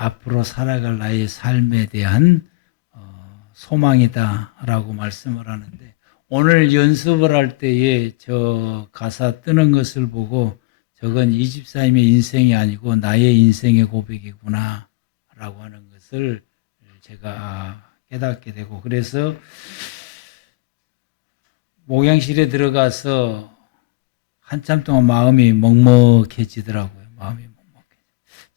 앞으로 살아갈 나의 삶에 대한 소망이다라고 말씀을 하는데, 오늘 연습을 할 때에 저 가사 뜨는 것을 보고 저건 이 집사님의 인생이 아니고 나의 인생의 고백이구나 라고 하는 것을 제가 깨닫게 되고, 그래서 목양실에 들어가서 한참 동안 마음이 먹먹해지더라고요.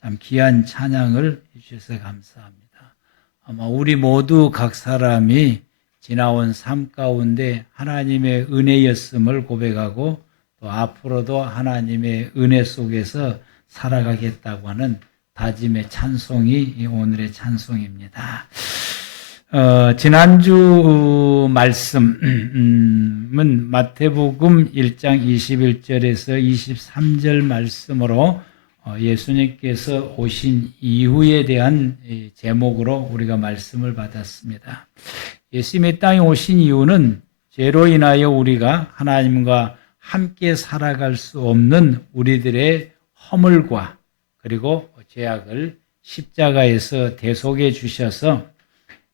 참 귀한 찬양을 해주셔서 감사합니다. 아마 우리 모두 각 사람이 지나온 삶 가운데 하나님의 은혜였음을 고백하고 또 앞으로도 하나님의 은혜 속에서 살아가겠다고 하는 다짐의 찬송이 오늘의 찬송입니다. 지난주 말씀은 마태복음 1장 21절에서 23절 말씀으로 예수님께서 오신 이후에 대한 제목으로 우리가 말씀을 받았습니다. 예수님이 땅에 오신 이유는 죄로 인하여 우리가 하나님과 함께 살아갈 수 없는 우리들의 허물과 그리고 죄악을 십자가에서 대속해 주셔서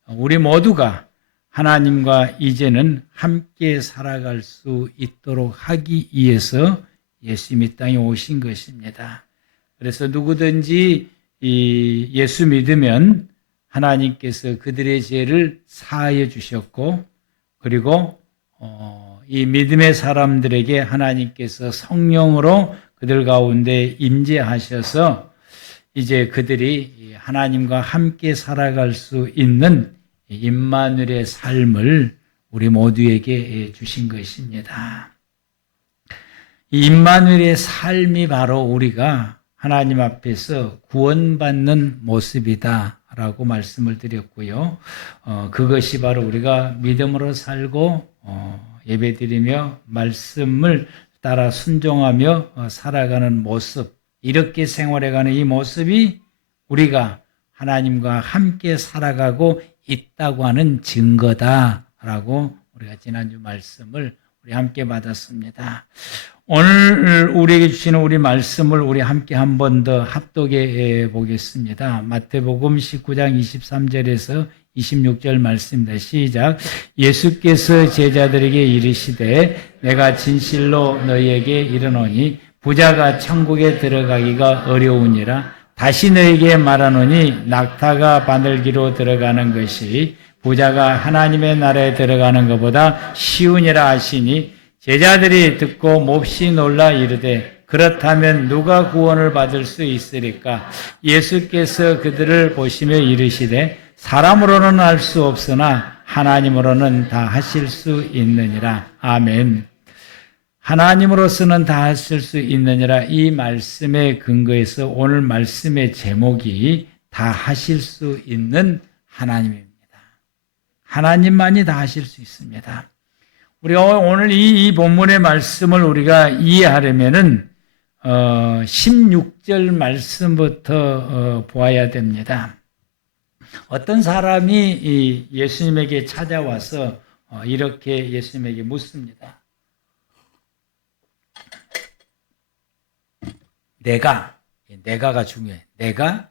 우리 모두가 하나님과 이제는 함께 살아갈 수 있도록 하기 위해서 예수님이 땅에 오신 것입니다. 그래서 누구든지 이 예수 믿으면 하나님께서 그들의 죄를 사하여 주셨고, 그리고 이 믿음의 사람들에게 하나님께서 성령으로 그들 가운데 임재하셔서 이제 그들이 하나님과 함께 살아갈 수 있는 임마누엘의 삶을 우리 모두에게 주신 것입니다. 이 임마누엘의 삶이 바로 우리가 하나님 앞에서 구원받는 모습이다라고 말씀을 드렸고요. 그것이 바로 우리가 믿음으로 살고 예배드리며 말씀을 따라 순종하며 살아가는 모습, 이렇게 생활해가는 이 모습이 우리가 하나님과 함께 살아가고 있다고 하는 증거다라고 우리가 지난주 말씀을 우리 함께 받았습니다. 오늘 우리에게 주시는 우리 말씀을 우리 함께 한 번 더 합독해 보겠습니다. 마태복음 19장 23절에서 26절 말씀입니다. 시작. 예수께서 제자들에게 이르시되 내가 진실로 너희에게 이르노니 부자가 천국에 들어가기가 어려우니라. 다시 너희에게 말하노니 낙타가 바늘기로 들어가는 것이 부자가 하나님의 나라에 들어가는 것보다 쉬우니라 하시니, 제자들이 듣고 몹시 놀라 이르되 그렇다면 누가 구원을 받을 수 있으리까? 예수께서 그들을 보시며 이르시되 사람으로는 할 수 없으나 하나님으로는 다 하실 수 있느니라. 아멘. 하나님으로서는 다 하실 수 있느니라. 이 말씀의 근거에서 오늘 말씀의 제목이 다 하실 수 있는 하나님입니다. 하나님만이 다 하실 수 있습니다. 우리가 오늘 이 본문의 말씀을 우리가 이해하려면은 16절 말씀부터 보아야 됩니다. 어떤 사람이 예수님에게 찾아와서 이렇게 예수님에게 묻습니다. 내가가 중요해. 내가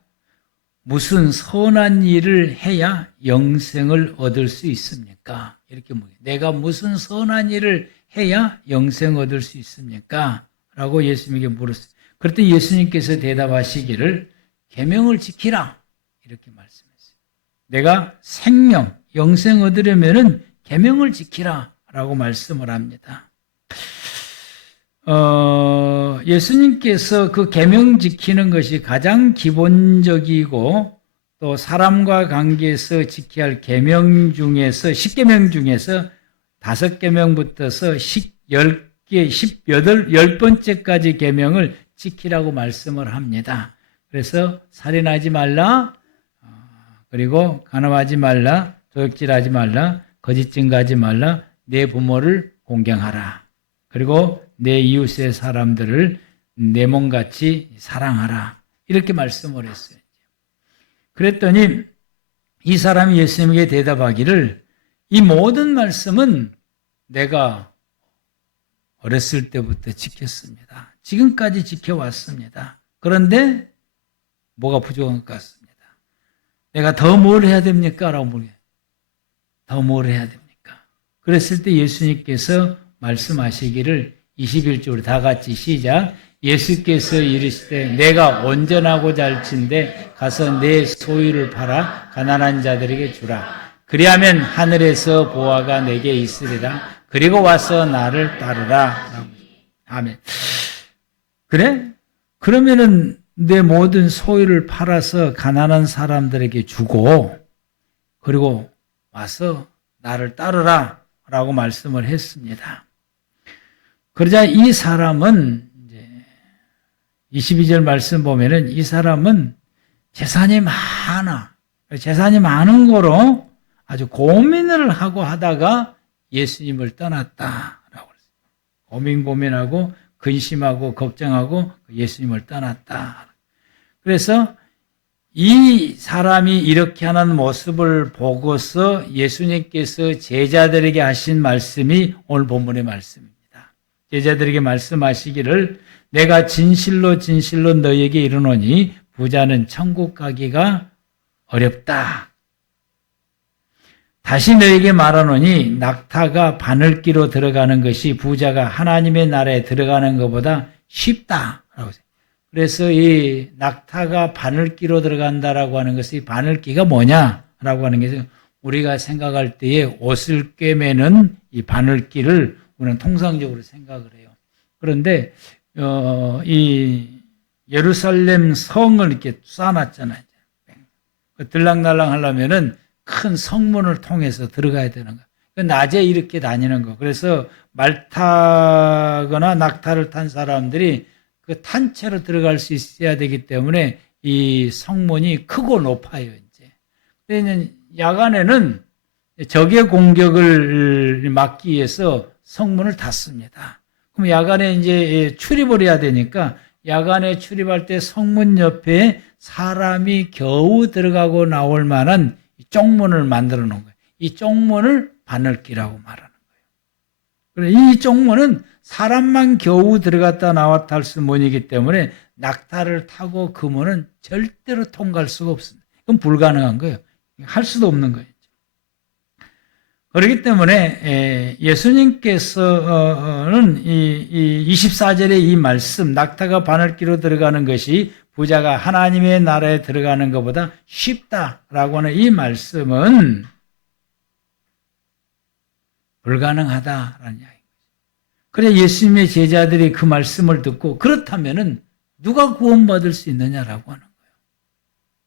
무슨 선한 일을 해야 영생을 얻을 수 있습니까? 이렇게 묻어요. 내가 무슨 선한 일을 해야 영생을 얻을 수 있습니까? 라고 예수님에게 물었어요. 그랬더니 예수님께서 대답하시기를 계명을 지키라. 이렇게 말씀했어요. 내가 생명, 영생 얻으려면은 계명을 지키라. 라고 말씀을 합니다. 예수님께서 그 계명 지키는 것이 가장 기본적이고 또 사람과 관계에서 지켜야 할 계명 중에서 10계명 중에서 5계명부터서 10개, 10번째까지 계명을 지키라고 말씀을 합니다. 그래서 살인하지 말라, 그리고 간음하지 말라, 도둑질하지 말라, 거짓 증거하지 말라, 내 부모를 공경하라, 그리고 내 이웃의 사람들을 내 몸같이 사랑하라. 이렇게 말씀을 했어요. 그랬더니 이 사람이 예수님에게 대답하기를 이 모든 말씀은 내가 어렸을 때부터 지켰습니다. 지금까지 지켜왔습니다. 그런데 뭐가 부족한 것 같습니다. 내가 더 뭘 해야 됩니까? 라고 물어요. 더 뭘 해야 됩니까? 그랬을 때 예수님께서 말씀하시기를 21절 다 같이 시작. 예수께서 이르시되 내가 온전하고자 할진대 가서 내 소유를 팔아 가난한 자들에게 주라. 그리하면 하늘에서 보화가 내게 있으리라. 그리고 와서 나를 따르라. 아멘. 그래? 그러면은 내 모든 소유를 팔아서 가난한 사람들에게 주고 그리고 와서 나를 따르라 라고 말씀을 했습니다. 그러자 이 사람은 이제 22절 말씀 보면은 이 사람은 재산이 많은 거로 아주 고민을 하고 하다가 예수님을 떠났다라고 했어요. 고민하고 근심하고 걱정하고 예수님을 떠났다. 그래서 이 사람이 이렇게 하는 모습을 보고서 예수님께서 제자들에게 하신 말씀이 오늘 본문의 말씀입니다. 제자들에게 말씀하시기를 내가 진실로 진실로 너희에게 이르노니 부자는 천국 가기가 어렵다. 다시 너희에게 말하노니 낙타가 바늘기로 들어가는 것이 부자가 하나님의 나라에 들어가는 것보다 쉽다라고 했어요. 그래서 이 낙타가 바늘기로 들어간다라고 하는 것이 바늘기가 뭐냐라고 하는 게 우리가 생각할 때에 옷을 꿰매는 이 바늘기를 우리는 통상적으로 생각을 해요. 그런데 이 예루살렘 성을 이렇게 쌓아놨잖아요. 들락날락 하려면은 큰 성문을 통해서 들어가야 되는 거예요. 낮에 이렇게 다니는 거. 그래서 말 타거나 낙타를 탄 사람들이 그 탄 채로 들어갈 수 있어야 되기 때문에 이 성문이 크고 높아요, 이제. 근데 야간에는 적의 공격을 막기 위해서 성문을 닫습니다. 그럼 야간에 이제 출입을 해야 되니까 야간에 출입할 때 성문 옆에 사람이 겨우 들어가고 나올 만한 쪽문을 만들어 놓은 거예요. 이 쪽문을 바늘기라고 말하는 거예요. 이 쪽문은 사람만 겨우 들어갔다 나왔다 할 수 문이기 때문에 낙타를 타고 그 문은 절대로 통과할 수가 없습니다. 그건 불가능한 거예요. 할 수도 없는 거예요. 그렇기 때문에 예수님께서는 이 24절의 이 말씀, 낙타가 바늘기로 들어가는 것이 부자가 하나님의 나라에 들어가는 것보다 쉽다라고 하는 이 말씀은 불가능하다라는 이야기입니다. 그래 예수님의 제자들이 그 말씀을 듣고 그렇다면은 누가 구원받을 수 있느냐라고 하는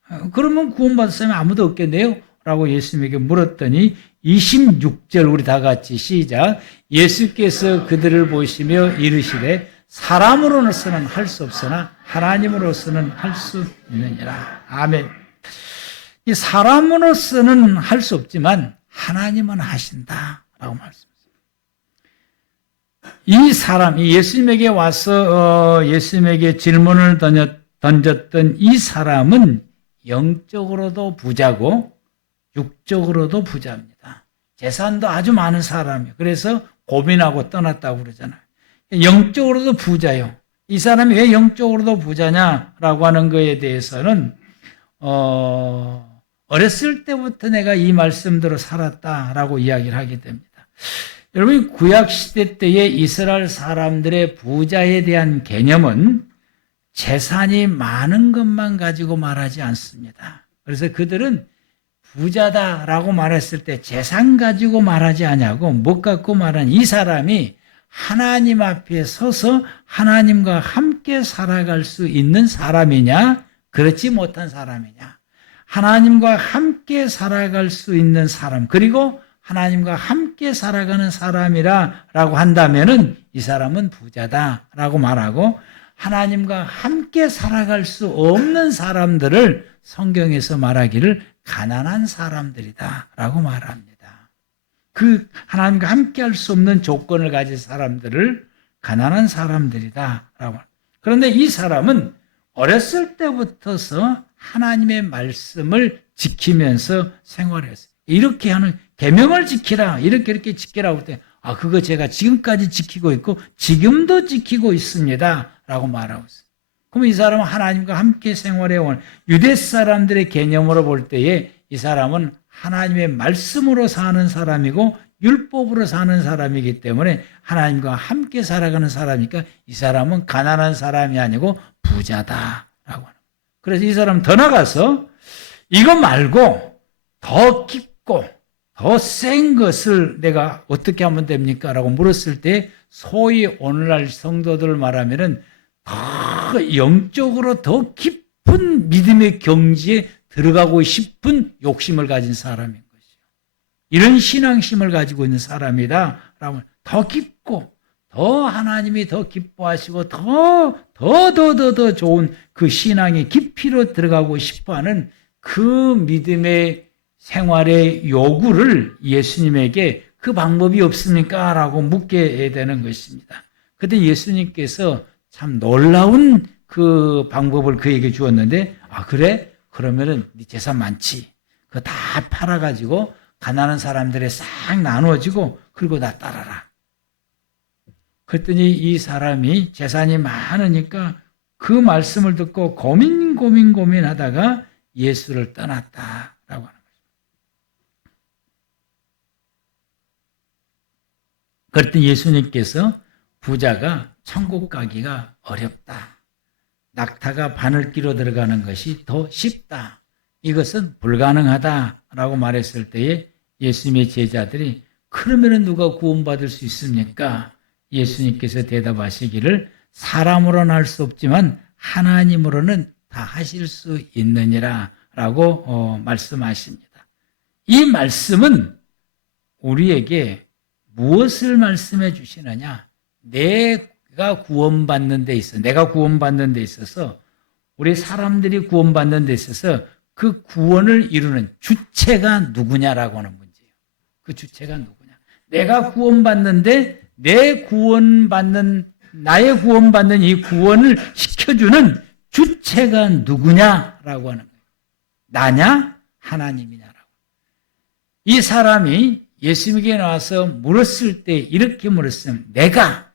거예요. 그러면 구원받을 사람이 아무도 없겠네요? 라고 예수님에게 물었더니 26절 우리 다 같이 시작. 예수께서 그들을 보시며 이르시되 사람으로서는 할 수 없으나 하나님으로서는 할 수 있느니라. 아멘. 이 사람으로서는 할 수 없지만 하나님은 하신다라고 말씀했습니다. 이 사람이 예수님에게 와서 예수님에게 질문을 던졌던 이 사람은 영적으로도 부자고 육적으로도 부자입니다. 재산도 아주 많은 사람이에요. 그래서 고민하고 떠났다고 그러잖아요. 영적으로도 부자요. 이 사람이 왜 영적으로도 부자냐라고 하는 거에 대해서는 어렸을 때부터 내가 이 말씀대로 살았다라고 이야기를 하게 됩니다. 여러분 구약 시대 때의 이스라엘 사람들의 부자에 대한 개념은 재산이 많은 것만 가지고 말하지 않습니다. 그래서 그들은 부자다라고 말했을 때 재산 가지고 말하지 않냐고 못 갖고 말한 이 사람이 하나님 앞에 서서 하나님과 함께 살아갈 수 있는 사람이냐 그렇지 못한 사람이냐 하나님과 함께 살아갈 수 있는 사람 그리고 하나님과 함께 살아가는 사람이라고 한다면은 이 사람은 부자다라고 말하고 하나님과 함께 살아갈 수 없는 사람들을 성경에서 말하기를 가난한 사람들이다라고 말합니다. 그 하나님과 함께 할 수 없는 조건을 가진 사람들을 가난한 사람들이다라고. 그런데 이 사람은 어렸을 때부터서 하나님의 말씀을 지키면서 생활했어요. 이렇게 하는 계명을 지키라 이렇게 지키라고 할 때 그거 제가 지금까지 지키고 있고 지금도 지키고 있습니다 라고 말하고 있어요. 그러면 이 사람은 하나님과 함께 생활해온 유대 사람들의 개념으로 볼 때에 이 사람은 하나님의 말씀으로 사는 사람이고 율법으로 사는 사람이기 때문에 하나님과 함께 살아가는 사람이니까 이 사람은 가난한 사람이 아니고 부자다라고 하는 거예요. 그래서 이 사람은 더 나가서 이거 말고 더 깊고 더 센 것을 내가 어떻게 하면 됩니까? 라고 물었을 때 소위 오늘날 성도들 말하면은 더 영적으로 더 깊은 믿음의 경지에 들어가고 싶은 욕심을 가진 사람인 것이요. 이런 신앙심을 가지고 있는 사람이다. 라고 더 깊고 더 하나님이 더 기뻐하시고 더 좋은 그 신앙의 깊이로 들어가고 싶어하는 그 믿음의 생활의 요구를 예수님에게 그 방법이 없습니까? 라고 묻게 되는 것입니다. 그때 예수님께서 참 놀라운 그 방법을 그에게 주었는데, 아, 그래? 그러면은 네 재산 많지. 그거 다 팔아가지고 가난한 사람들에 싹 나누어지고 그리고 나 따라라. 그랬더니 이 사람이 재산이 많으니까 그 말씀을 듣고 고민하다가 예수를 떠났다라고 하는 거죠. 그랬더니 예수님께서 부자가 천국 가기가 어렵다. 낙타가 바늘기로 들어가는 것이 더 쉽다. 이것은 불가능하다라고 말했을 때에 예수님의 제자들이 그러면 누가 구원받을 수 있습니까? 예수님께서 대답하시기를 사람으로는 할 수 없지만 하나님으로는 다 하실 수 있느니라 라고 말씀하십니다. 이 말씀은 우리에게 무엇을 말씀해 주시느냐? 내가 구원받는 데 있어서 우리 사람들이 구원받는 데 있어서 그 구원을 이루는 주체가 누구냐라고 하는 문제예요. 그 주체가 누구냐? 내가 구원받는데 나의 구원받는 이 구원을 시켜주는 주체가 누구냐라고 하는 거예요. 나냐? 하나님이냐라고. 이 사람이 예수님에게 나와서 물었을 때 이렇게 물었으면 내가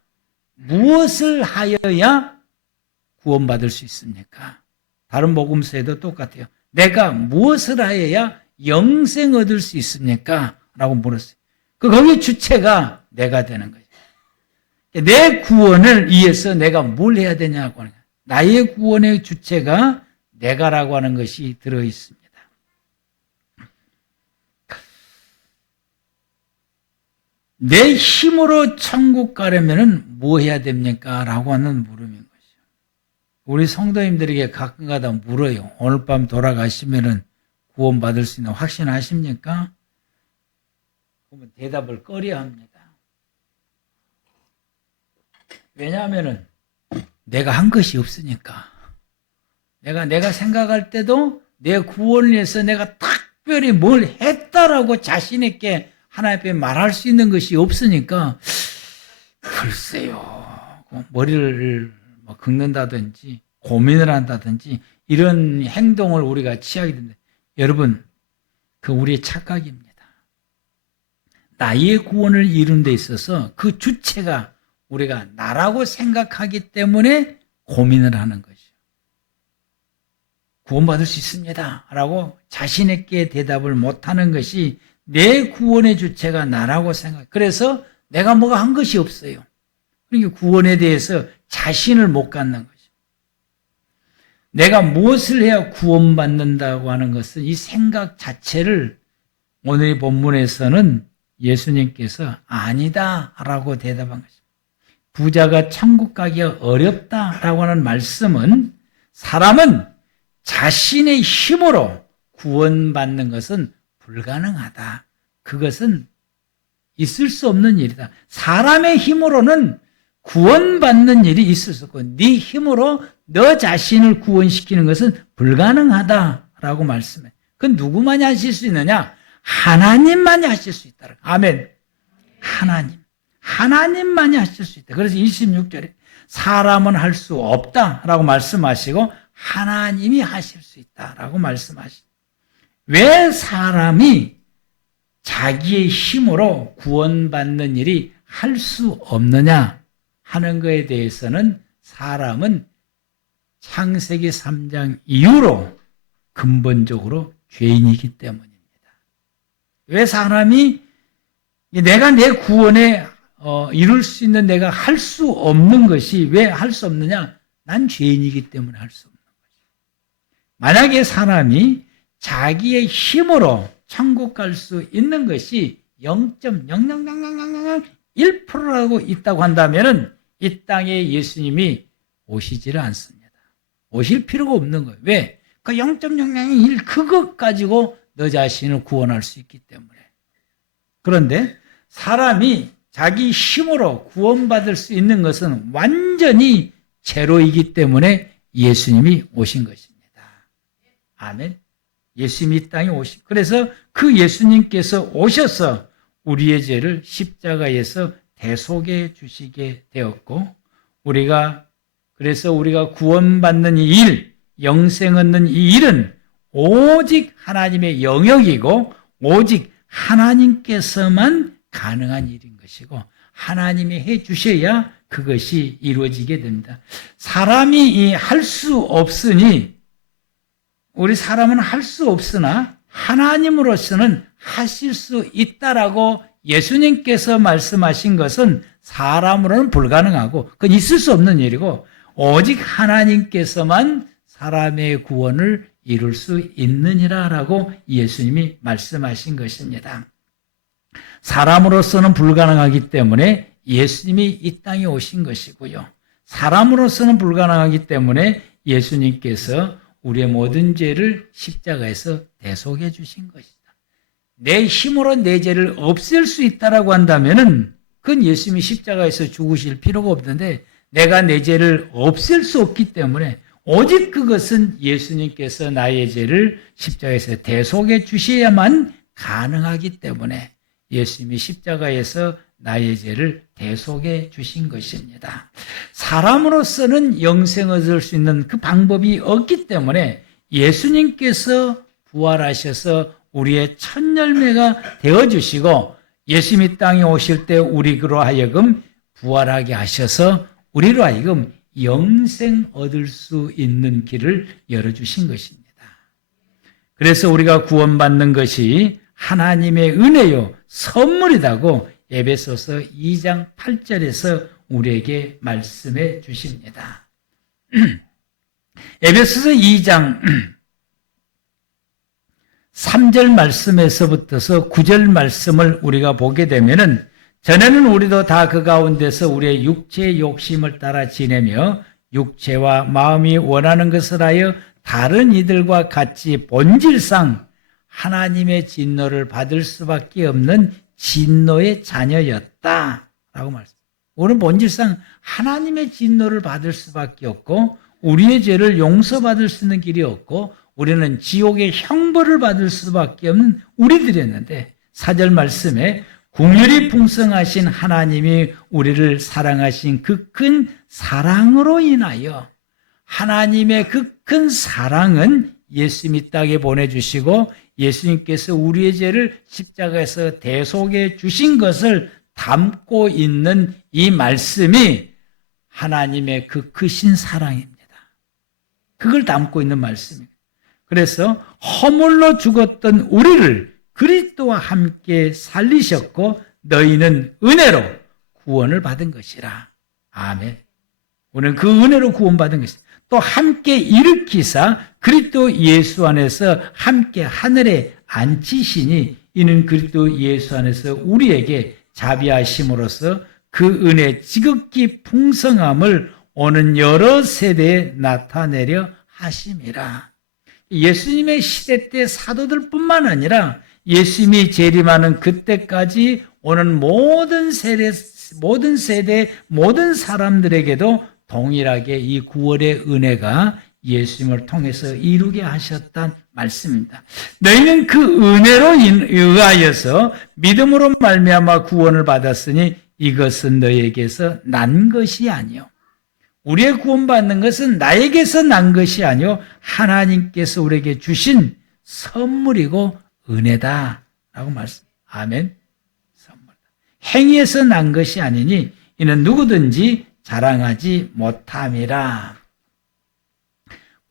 무엇을 하여야 구원받을 수 있습니까? 다른 복음서에도 똑같아요. 내가 무엇을 하여야 영생 얻을 수 있습니까? 라고 물었어요. 거기 주체가 내가 되는 거예요. 내 구원을 위해서 내가 뭘 해야 되냐고 하는 거예요. 나의 구원의 주체가 내가라고 하는 것이 들어있습니다. 내 힘으로 천국 가려면 뭐 해야 됩니까? 라고 하는 물음인 것이죠. 우리 성도님들에게 가끔가다 물어요. 오늘 밤 돌아가시면 구원받을 수 있는 확신하십니까? 그러면 대답을 꺼려 합니다. 왜냐하면 내가 한 것이 없으니까. 내가 생각할 때도 내 구원을 위해서 내가 특별히 뭘 했다라고 자신 있게 하나님 앞에 말할 수 있는 것이 없으니까 글쎄요. 머리를 긁는다든지 고민을 한다든지 이런 행동을 우리가 취하게 된다. 여러분, 그 우리의 착각입니다. 나의 구원을 이룬 데 있어서 그 주체가 우리가 나라고 생각하기 때문에 고민을 하는 것이죠. 구원받을 수 있습니다. 라고 자신 있게 대답을 못하는 것이 내 구원의 주체가 나라고 생각. 그래서 내가 뭐가 한 것이 없어요. 그러니까 구원에 대해서 자신을 못 갖는 거죠. 내가 무엇을 해야 구원받는다고 하는 것은 이 생각 자체를 오늘 본문에서는 예수님께서 아니다라고 대답한 것입니다. 부자가 천국 가기가 어렵다라고 하는 말씀은 사람은 자신의 힘으로 구원받는 것은 불가능하다. 그것은 있을 수 없는 일이다. 사람의 힘으로는 구원받는 일이 있을 수 없고 네 힘으로 너 자신을 구원시키는 것은 불가능하다라고 말씀해. 그건 누구만이 하실 수 있느냐? 하나님만이 하실 수 있다. 아멘. 하나님만이 하실 수 있다. 그래서 26절에 사람은 할 수 없다라고 말씀하시고 하나님이 하실 수 있다라고 말씀하십니다. 왜 사람이 자기의 힘으로 구원받는 일이 할 수 없느냐 하는 것에 대해서는 사람은 창세기 3장 이후로 근본적으로 죄인이기 때문입니다. 왜 사람이 내가 내 구원에 이룰 수 있는 내가 할 수 없는 것이 왜 할 수 없느냐? 난 죄인이기 때문에 할 수 없는 거죠. 만약에 사람이 자기의 힘으로 천국 갈 수 있는 것이 0.00001%라고 있다고 한다면 이 땅에 예수님이 오시지를 않습니다. 오실 필요가 없는 거예요. 왜? 그 0.001 그것 가지고 너 자신을 구원할 수 있기 때문에. 그런데 사람이 자기 힘으로 구원받을 수 있는 것은 완전히 제로이기 때문에 예수님이 오신 것입니다. 아멘. 예수님이 이 땅에 그래서 그 예수님께서 오셔서 우리의 죄를 십자가에서 대속해 주시게 되었고, 그래서 우리가 구원받는 이 일, 영생 얻는 이 일은 오직 하나님의 영역이고 오직 하나님께서만 가능한 일인 것이고 하나님이 해 주셔야 그것이 이루어지게 됩니다. 사람이 할 수 없으니 우리 사람은 할 수 없으나 하나님으로서는 하실 수 있다라고 예수님께서 말씀하신 것은 사람으로는 불가능하고 그건 있을 수 없는 일이고 오직 하나님께서만 사람의 구원을 이룰 수 있느니라라고 예수님이 말씀하신 것입니다. 사람으로서는 불가능하기 때문에 예수님이 이 땅에 오신 것이고요. 사람으로서는 불가능하기 때문에 예수님께서 우리의 모든 죄를 십자가에서 대속해 주신 것이다. 내 힘으로 내 죄를 없앨 수 있다라고 한다면은 그건 예수님이 십자가에서 죽으실 필요가 없는데 내가 내 죄를 없앨 수 없기 때문에 오직 그것은 예수님께서 나의 죄를 십자가에서 대속해 주셔야만 가능하기 때문에 예수님이 십자가에서 나의 죄를 대속해 주신 것입니다. 사람으로서는 영생을 얻을 수 있는 그 방법이 없기 때문에 예수님께서 부활하셔서 우리의 첫 열매가 되어주시고 예수님이 땅에 오실 때 우리로 하여금 부활하게 하셔서 우리로 하여금 영생 얻을 수 있는 길을 열어주신 것입니다. 그래서 우리가 구원받는 것이 하나님의 은혜요 선물이라고 에베소서 2장 8절에서 우리에게 말씀해 주십니다. 에베소서 2장 3절 말씀에서부터서 9절 말씀을 우리가 보게 되면은 전에는 우리도 다 그 가운데서 우리의 육체의 욕심을 따라 지내며 육체와 마음이 원하는 것을 하여 다른 이들과 같이 본질상 하나님의 진노를 받을 수밖에 없는 진노의 자녀였다라고 말씀. 우리는 본질상 하나님의 진노를 받을 수밖에 없고 우리의 죄를 용서받을 수 있는 길이 없고 우리는 지옥의 형벌을 받을 수밖에 없는 우리들이었는데 4절 말씀에 긍휼이 풍성하신 하나님이 우리를 사랑하신 그 큰 사랑으로 인하여 하나님의 그 큰 사랑은 예수님이 땅에 보내주시고 예수님께서 우리의 죄를 십자가에서 대속해 주신 것을 담고 있는 이 말씀이 하나님의 그 크신 사랑입니다. 그걸 담고 있는 말씀입니다. 그래서 허물로 죽었던 우리를 그리스도와 함께 살리셨고 너희는 은혜로 구원을 받은 것이라. 아멘. 우리는 그 은혜로 구원받은 것이다. 또 함께 일으키사 그리스도 예수 안에서 함께 하늘에 앉히시니 이는 그리스도 예수 안에서 우리에게 자비하심으로써 그 은혜 지극히 풍성함을 오는 여러 세대에 나타내려 하심이라. 예수님의 시대 때 사도들뿐만 아니라 예수님이 재림하는 그때까지 오는 모든 세대, 모든 사람들에게도 동일하게 이 구원의 은혜가 예수님을 통해서 이루게 하셨다는 말씀입니다. 너희는 그 은혜로 의하여서 믿음으로 말미암아 구원을 받았으니 이것은 너희에게서 난 것이 아니요. 우리의 구원받는 것은 나에게서 난 것이 아니요 하나님께서 우리에게 주신 선물이고 은혜다라고 말씀. 아멘. 선물. 행위에서 난 것이 아니니 이는 누구든지 자랑하지 못함이라.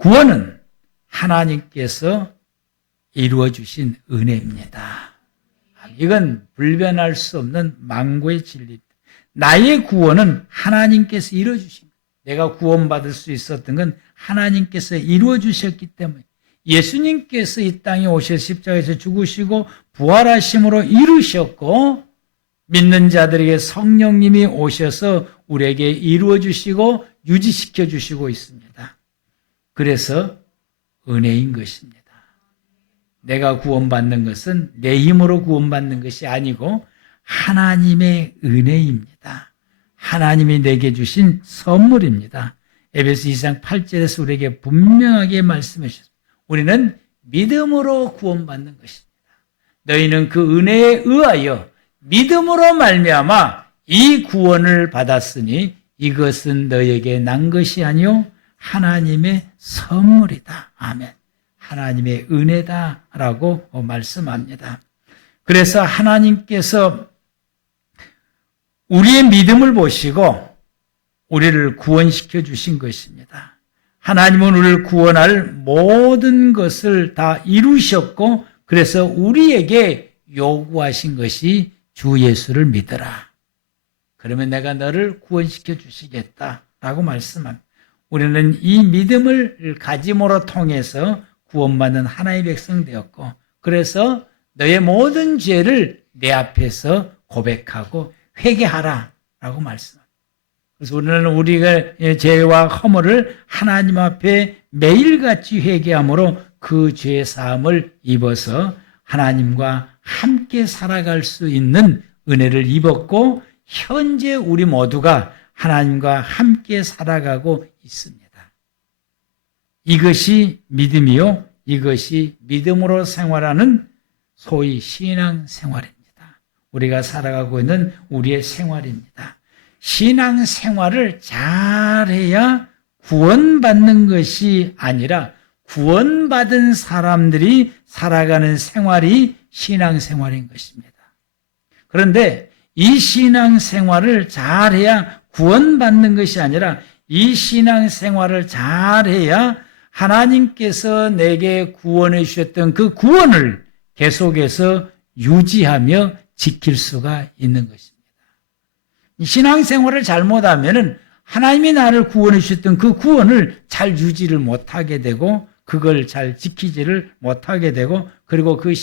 구원은 하나님께서 이루어 주신 은혜입니다. 이건 불변할 수 없는 만고의 진리입니다. 나의 구원은 하나님께서 이루어 주신 거예요. 내가 구원받을 수 있었던 건 하나님께서 이루어 주셨기 때문에, 예수님께서 이 땅에 오셔 십자가에서 죽으시고 부활하심으로 이루셨고, 믿는 자들에게 성령님이 오셔서 우리에게 이루어 주시고 유지시켜 주시고 있습니다. 그래서 은혜인 것입니다. 내가 구원받는 것은 내 힘으로 구원받는 것이 아니고 하나님의 은혜입니다. 하나님이 내게 주신 선물입니다. 에베소 2장 8절에서 우리에게 분명하게 말씀해 주셨습니다. 우리는 믿음으로 구원받는 것입니다. 너희는 그 은혜에 의하여 믿음으로 말미암아 이 구원을 받았으니 이것은 너희에게 난 것이 아니요 하나님의 선물이다. 아멘. 하나님의 은혜다라고 말씀합니다. 그래서 하나님께서 우리의 믿음을 보시고 우리를 구원시켜 주신 것입니다. 하나님은 우리를 구원할 모든 것을 다 이루셨고, 그래서 우리에게 요구하신 것이 주 예수를 믿어라. 그러면 내가 너를 구원시켜 주시겠다라고 말씀합니다. 우리는 이 믿음을 가짐으로 통해서 구원받는 하나님의 백성 되었고, 그래서 너의 모든 죄를 내 앞에서 고백하고 회개하라라고 말씀합니다. 그래서 우리는 우리가 죄와 허물을 하나님 앞에 매일같이 회개함으로 그 죄 사함을 입어서 하나님과 함께 살아갈 수 있는 은혜를 입었고, 현재 우리 모두가 하나님과 함께 살아가고 있습니다. 이것이 믿음이요, 이것이 믿음으로 생활하는 소위 신앙생활입니다. 우리가 살아가고 있는 우리의 생활입니다. 신앙생활을 잘해야 구원받는 것이 아니라 구원받은 사람들이 살아가는 생활이 신앙생활인 것입니다. 그런데 이 신앙생활을 잘해야 구원받는 것이 아니라 이 신앙생활을 잘해야 하나님께서 내게 구원해 주셨던 그 구원을 계속해서 유지하며 지킬 수가 있는 것입니다. 신앙생활을 잘못하면 하나님이 나를 구원해 주셨던 그 구원을 잘 유지를 못하게 되고, 그걸 잘 지키지를 못하게 되고, 그리고 그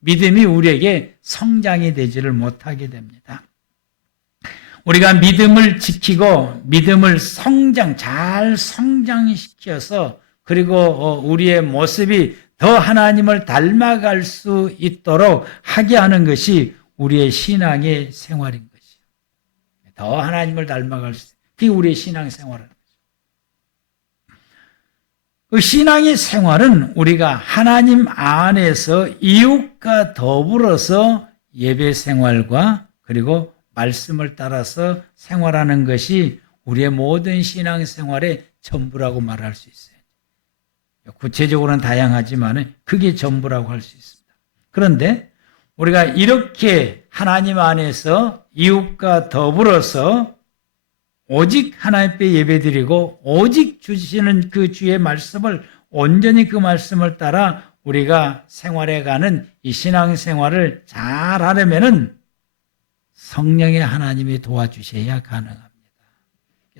믿음이 우리에게 성장이 되지를 못하게 됩니다. 우리가 믿음을 지키고 믿음을 잘 성장시켜서, 그리고 우리의 모습이 더 하나님을 닮아갈 수 있도록 하게 하는 것이 우리의 신앙의 생활인 것이에요. 더 하나님을 닮아갈 수 있어요. 그게 우리의 신앙생활인 거죠. 그 신앙의 생활은 우리가 하나님 안에서 이웃과 더불어서 예배 생활과 그리고 말씀을 따라서 생활하는 것이 우리의 모든 신앙생활의 전부라고 말할 수 있어요. 구체적으로는 다양하지만 그게 전부라고 할 수 있습니다. 그런데 우리가 이렇게 하나님 안에서 이웃과 더불어서 오직 하나님께 예배드리고 오직 주시는 그 주의 말씀을 온전히 그 말씀을 따라 우리가 생활해가는 이 신앙생활을 잘 하려면은 성령의 하나님이 도와주셔야 가능합니다.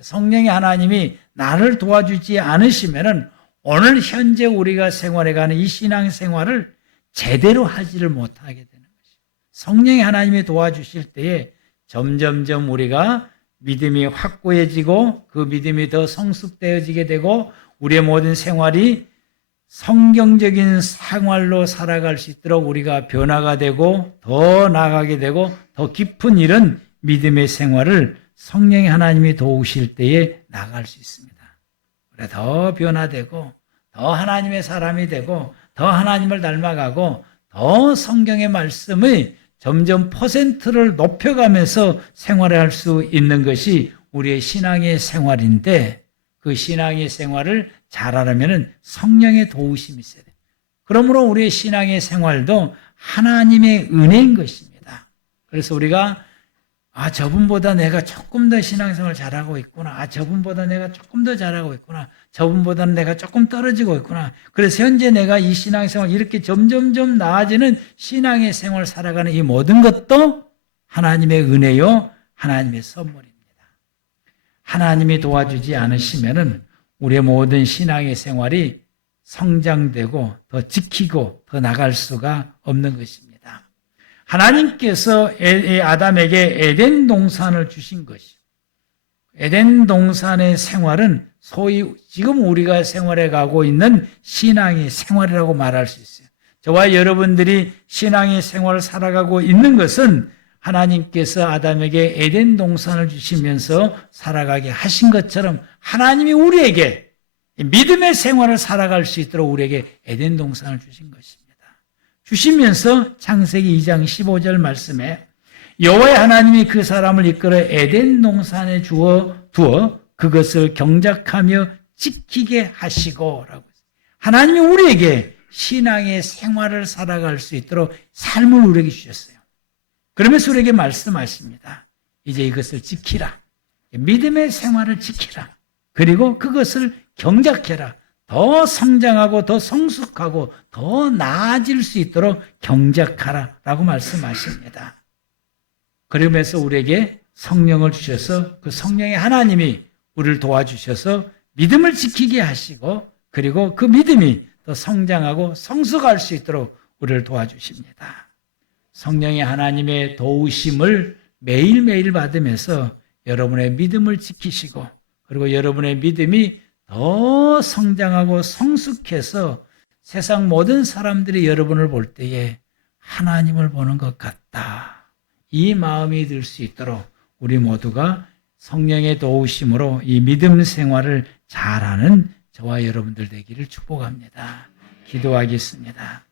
성령의 하나님이 나를 도와주지 않으시면은 오늘 현재 우리가 생활해가는 이 신앙생활을 제대로 하지를 못하게 되는 것이죠. 성령의 하나님이 도와주실 때에 점점점 우리가 믿음이 확고해지고 그 믿음이 더 성숙되어지게 되고 우리의 모든 생활이 성경적인 생활로 살아갈 수 있도록 우리가 변화가 되고 더 나아가게 되고 더 깊은 이런 믿음의 생활을 성령의 하나님이 도우실 때에 나아갈 수 있습니다. 그래 더 변화되고 더 하나님의 사람이 되고 더 하나님을 닮아가고 더 성경의 말씀의 점점 퍼센트를 높여가면서 생활을 할 수 있는 것이 우리의 신앙의 생활인데, 그 신앙의 생활을 잘하려면 성령의 도우심이 있어야 돼요. 그러므로 우리의 신앙의 생활도 하나님의 은혜인 것입니다. 그래서 우리가 저분보다 내가 조금 더 신앙생활 잘하고 있구나. 저분보다 내가 조금 더 잘하고 있구나. 저분보다는 내가 조금 떨어지고 있구나. 그래서 현재 내가 이 신앙생활 이렇게 점점점 나아지는 신앙의 생활을 살아가는 이 모든 것도 하나님의 은혜요, 하나님의 선물입니다. 하나님이 도와주지 않으시면은 우리의 모든 신앙의 생활이 성장되고 더 지키고 더 나갈 수가 없는 것입니다. 하나님께서 아담에게 에덴 동산을 주신 것이요. 에덴 동산의 생활은 소위 지금 우리가 생활해 가고 있는 신앙의 생활이라고 말할 수 있어요. 저와 여러분들이 신앙의 생활을 살아가고 있는 것은 하나님께서 아담에게 에덴 동산을 주시면서 살아가게 하신 것처럼 하나님이 우리에게 믿음의 생활을 살아갈 수 있도록 우리에게 에덴 동산을 주신 것입니다. 주시면서 창세기 2장 15절 말씀에 여호와의 하나님이 그 사람을 이끌어 에덴 동산에 두어 그것을 경작하며 지키게 하시고 라고 했어요. 하나님이 우리에게 신앙의 생활을 살아갈 수 있도록 삶을 우리에게 주셨어요. 그러면서 우리에게 말씀하십니다. 이제 이것을 지키라. 믿음의 생활을 지키라. 그리고 그것을 경작해라. 더 성장하고 더 성숙하고 더 나아질 수 있도록 경작하라 라고 말씀하십니다. 그러면서 우리에게 성령을 주셔서 그 성령의 하나님이 우리를 도와주셔서 믿음을 지키게 하시고 그리고 그 믿음이 더 성장하고 성숙할 수 있도록 우리를 도와주십니다. 성령의 하나님의 도우심을 매일매일 받으면서 여러분의 믿음을 지키시고 그리고 여러분의 믿음이 더 성장하고 성숙해서 세상 모든 사람들이 여러분을 볼 때에 하나님을 보는 것 같다. 이 마음이 들 수 있도록 우리 모두가 성령의 도우심으로 이 믿음 생활을 잘하는 저와 여러분들 되기를 축복합니다. 기도하겠습니다.